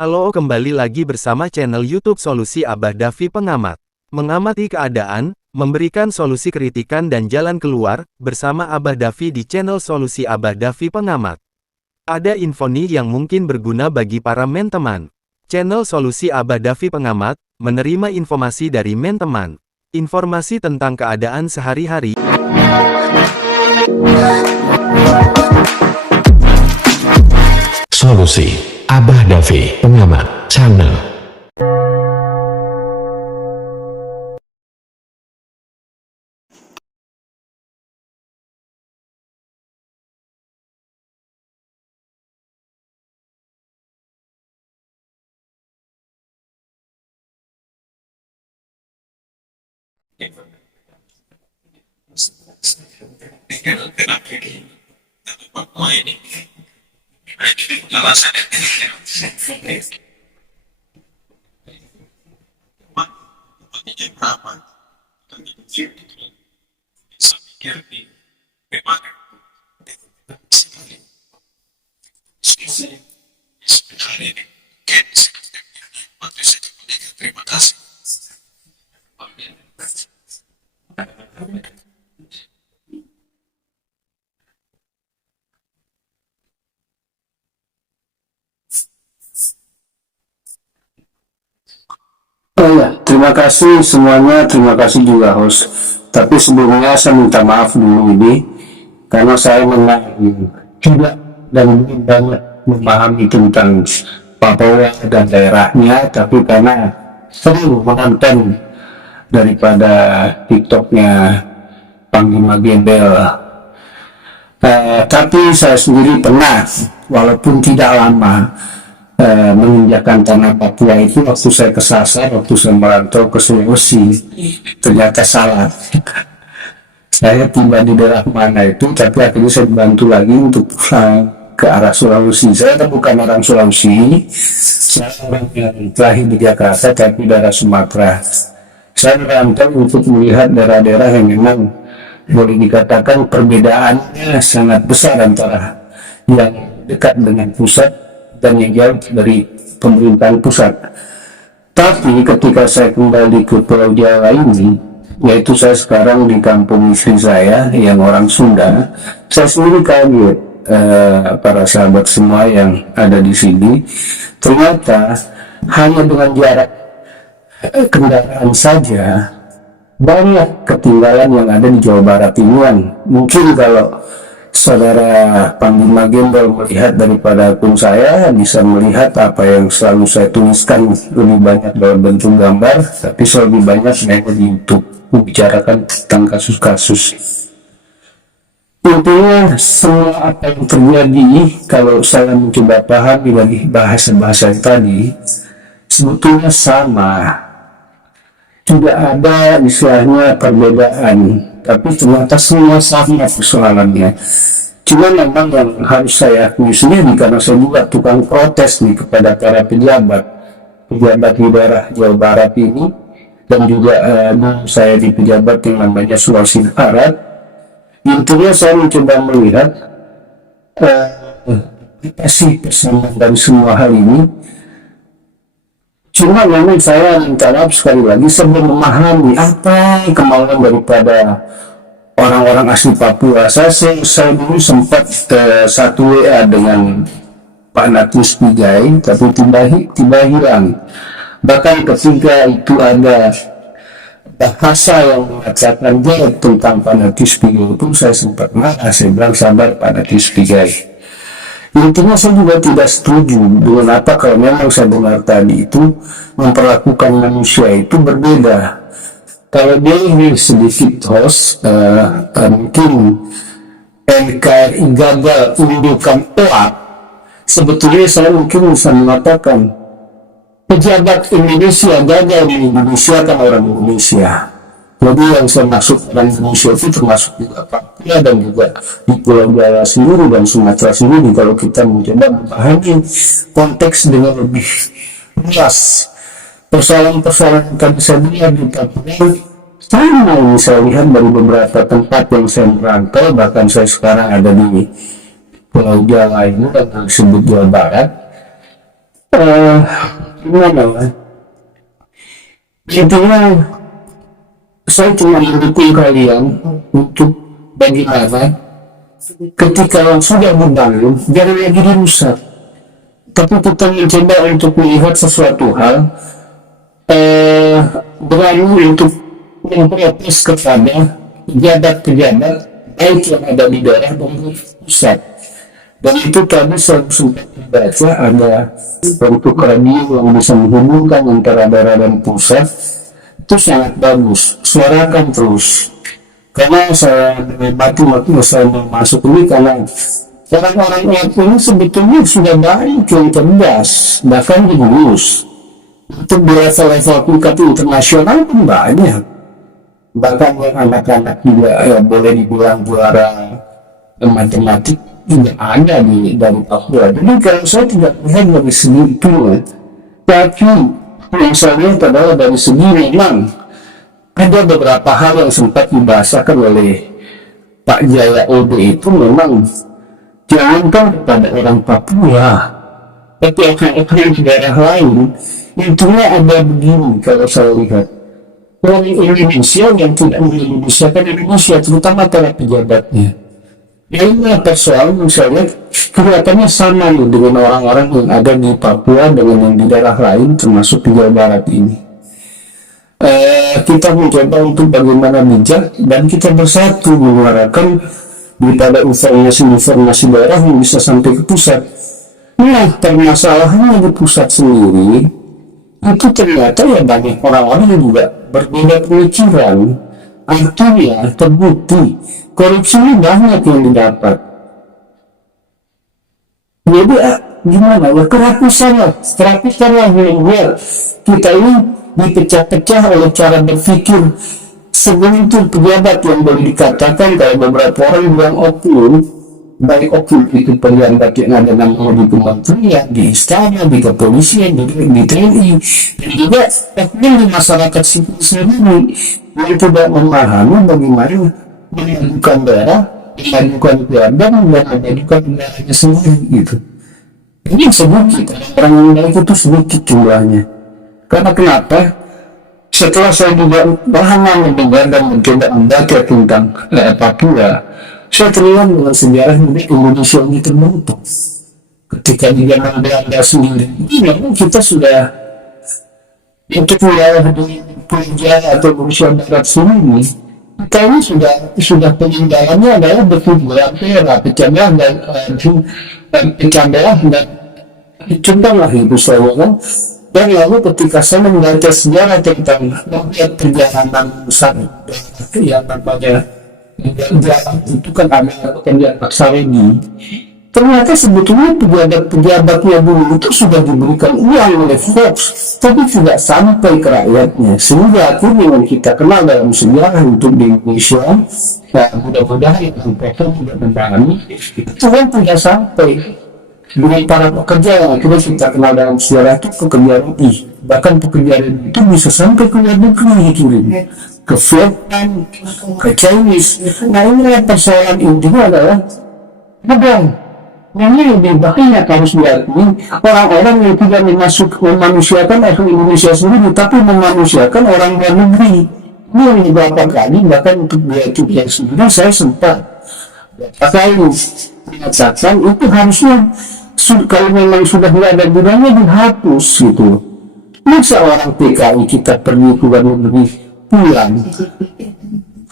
Halo, kembali lagi bersama channel YouTube Solusi Abah Davi Pengamat. Mengamati keadaan, memberikan solusi kritikan dan jalan keluar, bersama Abah Davi di channel Solusi Abah Davi Pengamat. Ada info nih yang mungkin berguna bagi para men-teman. Channel Solusi Abah Davi Pengamat, menerima informasi dari men-teman. Informasi tentang keadaan sehari-hari. Solusi Abah Davi Pengamat Channel. Terima kasih. Oh ya, terima kasih semuanya, terima kasih juga host. Tapi sebelumnya saya minta maaf dulu ini, karena saya tidak dan belum banyak memahami tentang Papua dan daerahnya, tapi karena sering menonton daripada TikToknya Panglima Gembel. Tapi saya sendiri pernah, walaupun tidak lama, menginjakan tanah Papua itu waktu saya kesasar, waktu saya merantau ke Sulawesi. Ternyata salah. Saya tiba di daerah mana itu, tapi akhirnya saya dibantu lagi untuk pulang ke arah Sulawesi. Saya bukan orang Sulawesi, saya orang yang lahir di Jakarta, tapi daerah Sumatera. Saya merantau untuk melihat daerah-daerah yang memang boleh dikatakan perbedaannya sangat besar antara yang dekat dengan pusat dan yang jauh dari pemerintahan pusat. Tapi ketika saya kembali ke Pulau Jawa ini, yaitu saya sekarang di kampung istri saya yang orang Sunda, saya sendiri kaget, para sahabat semua yang ada di sini, ternyata hanya dengan jarak kendaraan saja banyak ketinggalan yang ada di Jawa Barat ini. Mungkin kalau Saudara Panglima Gembel melihat daripada akun saya, bisa melihat apa yang selalu saya tuliskan lebih banyak dalam bentuk gambar, tapi lebih banyak di YouTube membicarakan tentang kasus-kasus. Intinya semua apa yang terjadi, kalau saya mencoba pahami dari bahasa-bahasa tadi, sebetulnya sama. Tidak ada istilahnya perbedaan, tapi ternyata semua sama persoalannya. Cuma memang yang harus saya akui sendiri, karena saya juga tukang protes nih kepada para pejabat di daerah Jawa Barat ini, dan juga saya di pejabat yang namanya Sulawesi Barat. Intinya saya mencoba melihat apa sih persamaan dari semua hal ini. Cuma memang saya minta maaf sekali lagi, sebelum memahami apa kemauan daripada orang-orang asli Papua. Saya dulu sempat satu WA dengan Pak Natius Pigai, tapi tiba hilang. Bahkan ketika itu ada bahasa yang mengatakan jelek tentang Pak Natius Pigai itu, saya sempat marah. Saya bilang, sabar Pak Natius Pigai. Intinya saya juga tidak setuju dengan apa kalau memang saya dengar tadi itu memperlakukan manusia itu berbeda. Kalau dia ini sedikit host, mungkin NKRI gagal indukan oak, sebetulnya saya mungkin bisa mengatakan pejabat Indonesia gagal di Indonesia kan orang Indonesia. Jadi yang saya maksud orang Indonesia itu termasuk juga Papua dan juga di Pulau Jawa sendiri dan Sumatera sendiri, kalau kita mencoba memahami konteks dengan lebih luas. Persoalan-persoalan yang tadi saya lihat di Papua sama yang saya lihat dari beberapa tempat yang saya merantau, bahkan saya sekarang ada di Pulau Jawa ini dan disebut Jawa Barat. eh gimana ya? Intinya saya cuma mendukung kalian untuk bagaimana ketika yang sudah membangun jangan lagi dirusak, tapi kita mencoba untuk melihat sesuatu hal, berani untuk memprotes kepada pejabat-pejabat baik yang ada di daerah maupun pusat. Dan itu tadi saya sempat membaca ada bentuk radio yang bisa menghubungkan antara daerah dan pusat, itu sangat bagus, suarakan terus. Karena saya menikmati waktu saya masuk ini, karena orang-orang ini sebetulnya sudah banyak yang cerdas, bahkan lulus untuk di level-level tingkat internasional pun banyak. Bahkan yang anak-anak juga boleh dibilang juara matematik juga ada dari Papua. Jadi kalau saya tidak melihat dari segi itu, tapi yang saya lihat adalah dari segi memang ada beberapa hal yang sempat dibahasakan oleh Pak Jaya Ode itu memang jangankan kepada orang Papua, tapi orang-orang di daerah lain, intinya ada begini kalau saya lihat. Orang Indonesia yang tidak mengindonesiakan Indonesia, terutama para pejabatnya. Ya ini persoalan misalnya kelihatannya sama nih dengan orang-orang yang ada di Papua dengan yang di daerah lain, termasuk di Jawa Barat ini. Kita mencoba untuk bagaimana bijak dan kita bersatu mengarahkan daripada informasi daerah yang bisa sampai ke pusat. Nah, permasalahannya di pusat sendiri itu ternyata ya banyak orang-orang yang juga berbeda pemikiran. Artinya terbukti korupsi ini banyak yang didapat. Jadi gimana ya, kerakusan lah biar kita ini dipecah-pecah oleh cara berpikir segelintir pejabat yang boleh dikatakan kayak beberapa orang bilang oknum, baik oknum itu pejabat yang ada namanya di kementerian, di istana, di kepolisian, di TNI, dan juga oknum di masyarakat sipil sendiri yang tidak memahami bagaimana mengajukan daerah, mengajukan keluarga, dan mengajukan daerahnya sendiri gitu. Ini sedikit, orang yang baik itu sedikit jumlahnya. Karena kenapa? Setelah saya juga lama mendengar dan mencoba membaca tentang Papua, saya teringat dengan sejarah Indonesia ini terbentuk. Ketika di zaman Belanda sendiri, memang kita sudah untuk wilayah di Pulau atau Indonesia Barat sini, kita ini sudah peninggalannya adalah betul belah pecah belah dan contohlah itu saya kan. Dan lalu ketika saya membaca sejarah tentang perjalanan besar yang namanya itu kan ada penjabat Saregi, ternyata sebetulnya pejabat-pejabatnya dulu itu sudah diberikan uang oleh Fox, tapi tidak sampai ke rakyatnya, sehingga akhirnya yang kita kenal dalam sejarah untuk di Indonesia, nah mudah-mudahan yang Fox tidak memahami itu kan tidak sampai dengan para pekerja yang akhirnya kita kenal dalam sejarah itu pekerjaan bahkan pekerjaan itu bisa sampai ke luar negeri dikirim ke Vietnam, ke Chinese. Nah ini persoalan intinya adalah ini lebih bahaya harus diakui orang-orang yang tidak memanusiakan orang Indonesia sendiri, tapi memanusiakan orang luar negeri. Ini yang beberapa kali bahkan untuk biaya cukai sendiri saya sempat mengatakan itu harusnya kalau memang sudah tidak ada gunanya dihapus gitu. Masa orang PKI kita pergi ke luar negeri pulang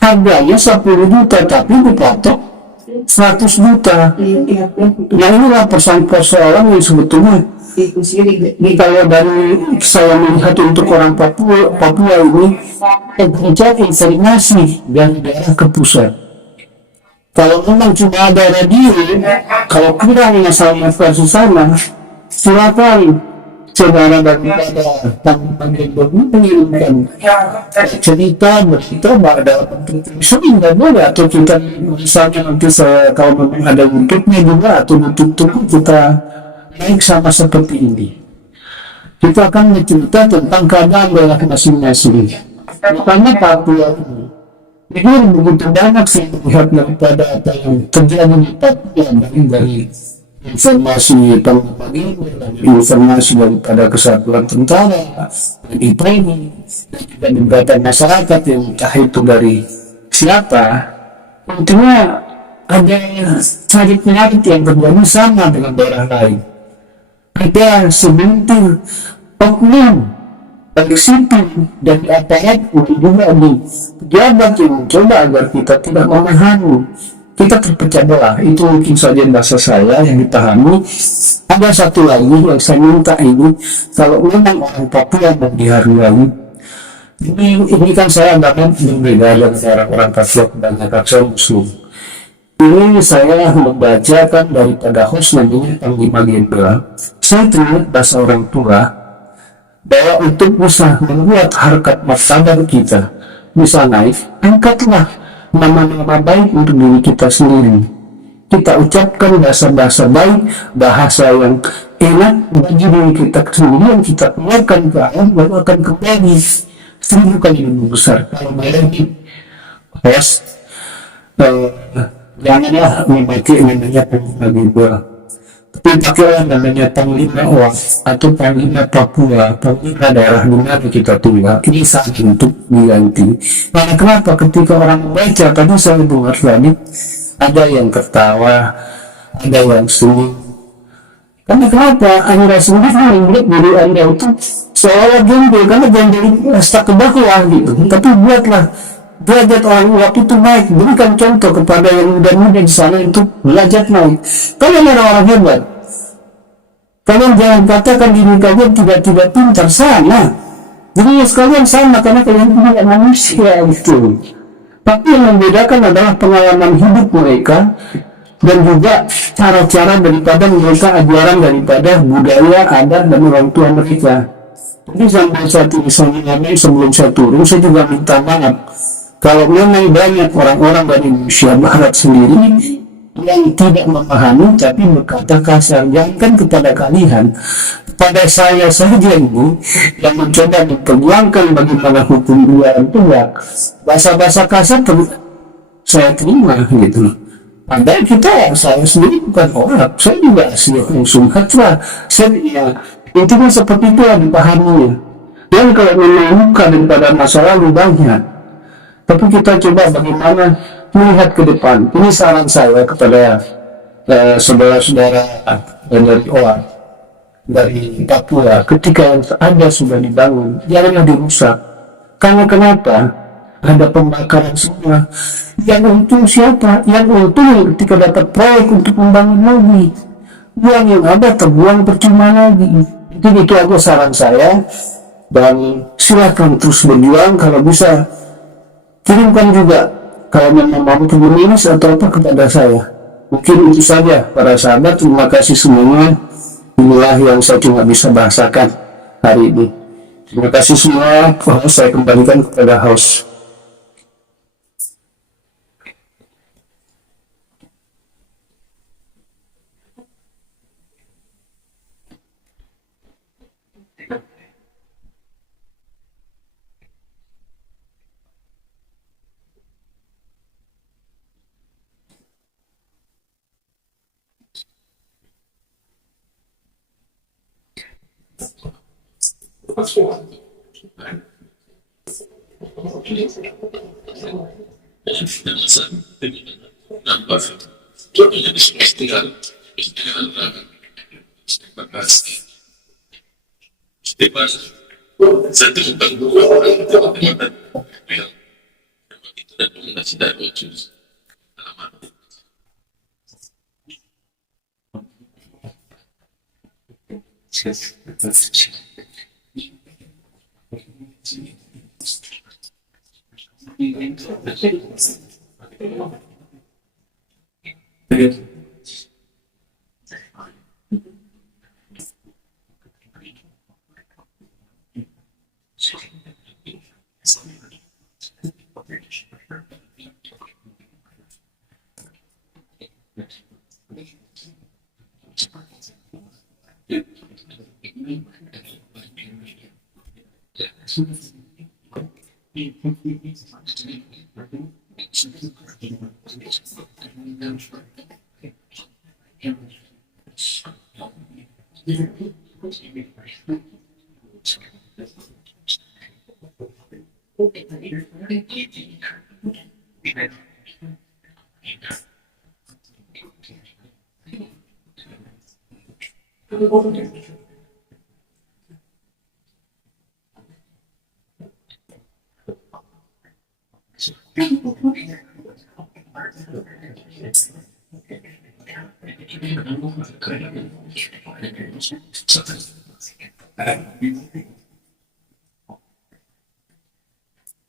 harganya 10 juta tapi dipatok 100 juta. Nah inilah persoalan yang sebetulnya kalau dari saya melihat untuk orang Papua ini terjadi informasi dari daerah ke pusat. Kalau memang cuma ada radio, kalau kurang masalah versi sana, silakan saudara daripada bagian mengirimkan cerita berita dalam bentuk tulisan dan boleh, atau kita misalnya nanti saya kalau memang ada YouTube-nya juga atau YouTube kita naik sama seperti ini. Kita akan bercerita tentang keadaan daerah masing-masing, terutama Papua ini. Ini begitu banyak saya melihat daripada apa yang terjadi di Papua dari informasi Panglima dan informasi daripada kesatuan tentara dan IPRI dan juga beberapa masyarakat yang entah itu dari siapa, intinya ada cari penyakit yang terjadi sama dengan daerah lain. Ada sebentar oknum baik sipil dan di aparat juga di pejabat yang mencoba agar kita tidak memahami, kita terpecah belah. Itu mungkin saja bahasa saya yang dipahami. Ada satu lagi yang saya minta ini, kalau memang orang Papua mau dihargai, ini kan saya agak berbeda dengan orang-orang Papua kebanyakan saya Muslim. Ini saya membacakan daripada host namanya Panglima Jenderal. Saya teringat bahasa orang tua bahwa untuk bisa membuat harkat martabat kita bisa naik, angkatlah nama-nama baik untuk diri kita sendiri. Kita ucapkan bahasa-bahasa baik, bahasa yang enak bagi diri kita sendiri, yang kita keluarkan ke alam, lalu akan kembali 1000 kali lebih besar. Kalau bayangin host, janganlah memakai namanya Panglima Jenderal, tapi pakailah namanya Panglima OA atau Panglima Papua, Panglima daerah di mana kita tinggal. Ini saat untuk diganti. Karena kenapa? Ketika orang membaca, tadi saya dengar tadi, ada yang tertawa, ada yang senyum. Karena kenapa? Anda sendiri melihat diri Anda itu seolah gembel, karena gembel itu stuck ke bawah gitu. Tapi buatlah derajat orang waktu itu naik, berikan contoh kepada yang muda-muda di sana untuk belajar naik. Kalian orang-orang hebat, kalian jangan katakan diri kalian tidak pintar, sama. Jadi sekalian sama, karena kalian tidak manusia gitu. Tapi yang membedakan adalah pengalaman hidup mereka dan juga cara-cara daripada mereka, ajaran daripada budaya, adat dan orang tua mereka. Jadi sampai saat ini sebelum saya turun, saya juga minta maaf kalau memang banyak orang-orang dari Indonesia Barat sendiri yang tidak memahami tapi berkata kasar. Jangan kepada kalian, pada saya saja ini yang mencoba memperjuangkan bagaimana hukum luar itu ya bahasa-bahasa kasar saya terima gitu. Padahal kita, saya sendiri bukan orang, saya juga asli orang Sumatera. Saya ya, intinya seperti itu yang dipahaminya. Dan kalau memang luka daripada masa lalu banyak, tapi kita coba bagaimana melihat ke depan. Ini saran saya kepada saudara-saudara dari OA, dari Papua. Ketika yang ada sudah dibangun, janganlah dirusak. Karena kenapa? Ada pembakaran semua. Yang untung siapa? Yang untung ketika dapat proyek untuk membangun lagi. Uang yang ada terbuang percuma lagi. Itu aja saran saya. Dan silakan terus berjuang. Kalau bisa kirimkan juga kalau memang mampu menulis atau apa kepada saya. Mungkin itu saja para sahabat. Terima kasih semuanya. Inilah yang saya cuma bisa bahasakan hari ini. Terima kasih semua. Saya kembalikan kepada host.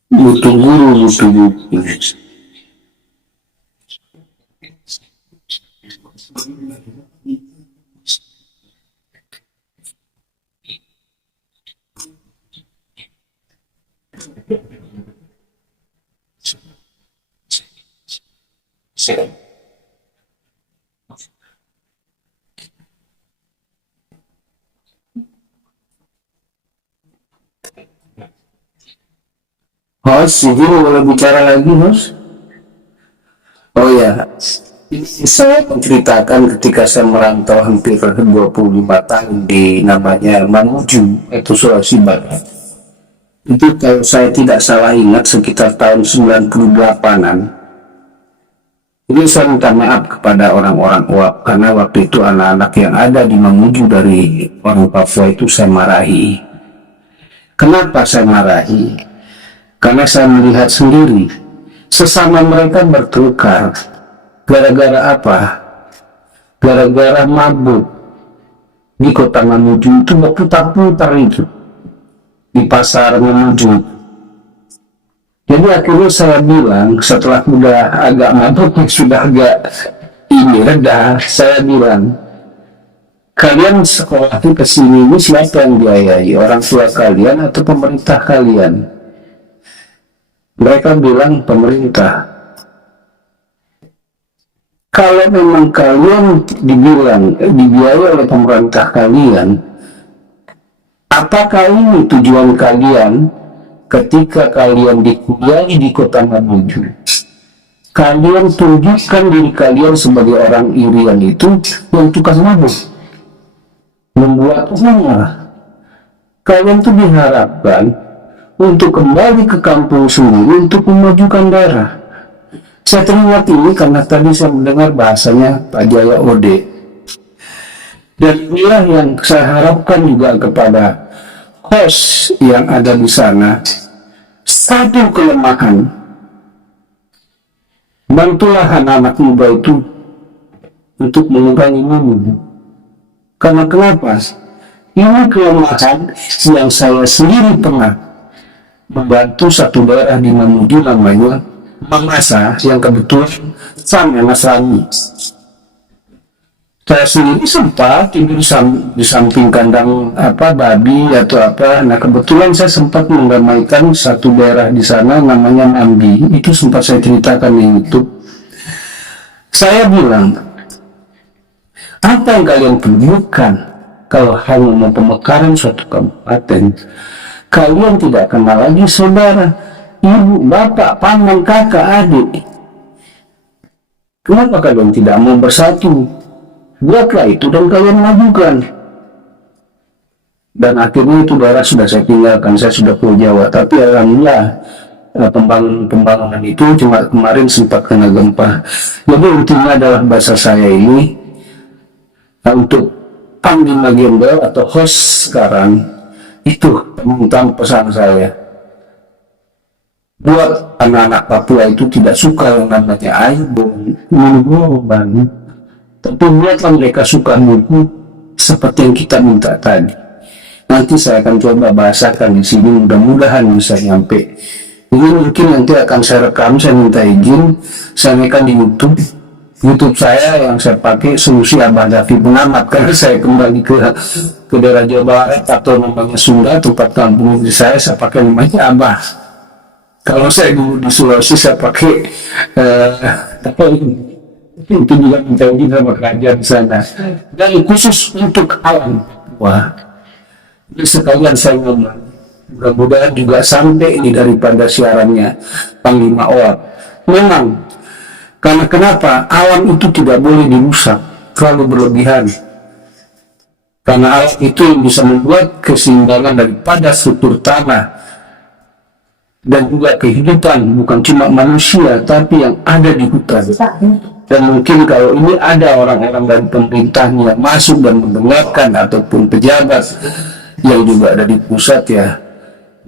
Butuh guru, butuh buku. Host, ini boleh bicara lagi, host? Oh ya, ini saya menceritakan ketika saya merantau hampir 25 tahun di namanya Mamuju, itu Sulawesi Barat. Itu kalau saya tidak salah ingat sekitar tahun 98-an. Ini saya minta maaf kepada orang-orang UAP, karena waktu itu anak-anak yang ada di Mamuju dari orang Papua itu saya marahi. Kenapa saya marahi? Karena saya melihat sendiri, sesama mereka bertengkar. Gara-gara apa? Gara-gara mabuk. Di kota Mamuju itu berputar-putar itu. Di pasar Mamuju. Jadi akhirnya saya bilang, setelah udah agak mabuk, sudah agak ini reda, saya bilang, kalian sekolah ke sini ini siapa yang biayai? Orang tua kalian atau pemerintah kalian? Mereka bilang pemerintah. Kalau memang kalian dibiayai oleh pemerintah kalian, apakah ini tujuan kalian ketika kalian dikuliahi di kota Mamuju? Kalian tunjukkan diri kalian sebagai orang irian itu yang tukang mabuk, membuat uang. Kalian tuh diharapkan untuk kembali ke kampung sendiri untuk memajukan daerah. Saya teringat ini karena tadi saya mendengar bahasanya Pak Jaya Ode. Dan inilah yang saya harapkan juga kepada host yang ada di sana. Satu kelemahan, bantulah anak-anak muda itu untuk mengurangi minum. Karena kenapa? Ini kelemahan yang saya sendiri pernah membantu satu daerah di Mamuju namanya Mamasa, yang kebetulan sama Mas Rami. Saya sendiri sempat tidur di samping kandang babi atau apa. Nah kebetulan saya sempat mendamaikan satu daerah di sana namanya Nambi. Itu sempat saya ceritakan di YouTube. Saya bilang, apa yang kalian perlukan kalau hanya mau pemekaran suatu kabupaten? Kalian tidak kenal lagi saudara, ibu, bapak, paman, kakak, adik. Kenapa kalian tidak mau bersatu? Buatlah itu dan kalian majukan. Dan akhirnya itu daerah sudah saya tinggalkan, saya sudah ke Jawa. Tapi alhamdulillah pembangunan itu cuma kemarin sempat kena gempa. Jadi intinya adalah bahasa saya ini untuk Panglima Gembel atau host sekarang. Itu tentang pesan saya. Buat anak-anak Papua itu tidak suka yang namanya aibon, minuman. Tapi buatlah mereka suka buku seperti yang kita minta tadi. Nanti saya akan coba bahasakan di sini, mudah-mudahan bisa nyampe. Ini mungkin nanti akan saya rekam, saya minta izin, saya naikkan di YouTube saya yang saya pakai Solusi Abah Davi Pengamat, karena saya kembali ke daerah Jawa Barat atau namanya Sunda, tempat kampung di saya pakai namanya Abah. Kalau saya dulu di Sulawesi saya pakai itu juga minta izin sama kerajaan di sana. Dan khusus untuk alam, wah, ini sekalian saya ngomong, mudah-mudahan juga sampai ini daripada siarannya Panglima OAP. Memang karena kenapa? Alam itu tidak boleh dirusak terlalu berlebihan. Karena alat itu yang bisa membuat keseimbangan daripada struktur tanah dan juga kehidupan bukan cuma manusia tapi yang ada di hutan. Dan mungkin kalau ini ada orang-orang dari pemerintahnya masuk dan mendengarkan ataupun pejabat yang juga ada di pusat, ya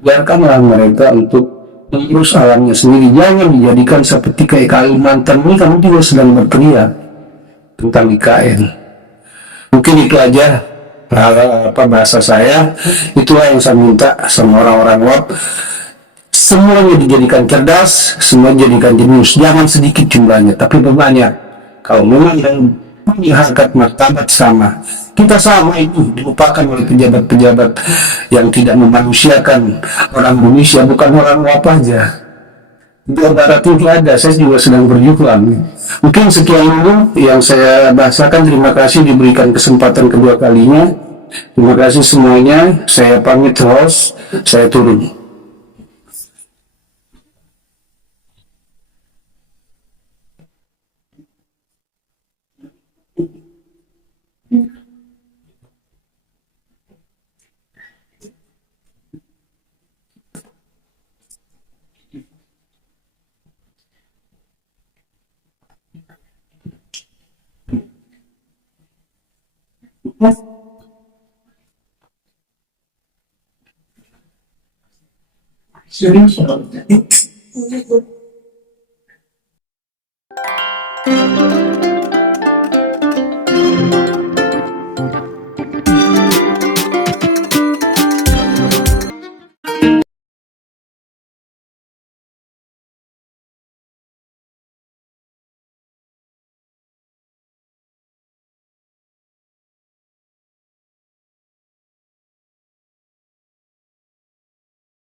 biarkanlah mereka untuk mengurus alamnya sendiri. Jangan dijadikan seperti kayak Kalimantan ini, kami juga sedang berteriak tentang IKN. Mungkin itu aja bahasa saya. Itulah yang saya minta sama orang-orang WAP. Semuanya dijadikan cerdas, semua dijadikan jenius. Jangan sedikit jumlahnya, tapi berbanyak. Kalau memang yang punya harkat martabat sama, kita sama itu dilupakan oleh pejabat-pejabat yang tidak memanusiakan orang Indonesia, bukan orang WAP aja. Di Barat itu ada, saya juga sedang berjuang. Mungkin sekian dulu yang saya bahasakan. Terima kasih diberikan kesempatan kedua kalinya. Terima kasih semuanya. Saya pamit host, saya turun. Serius?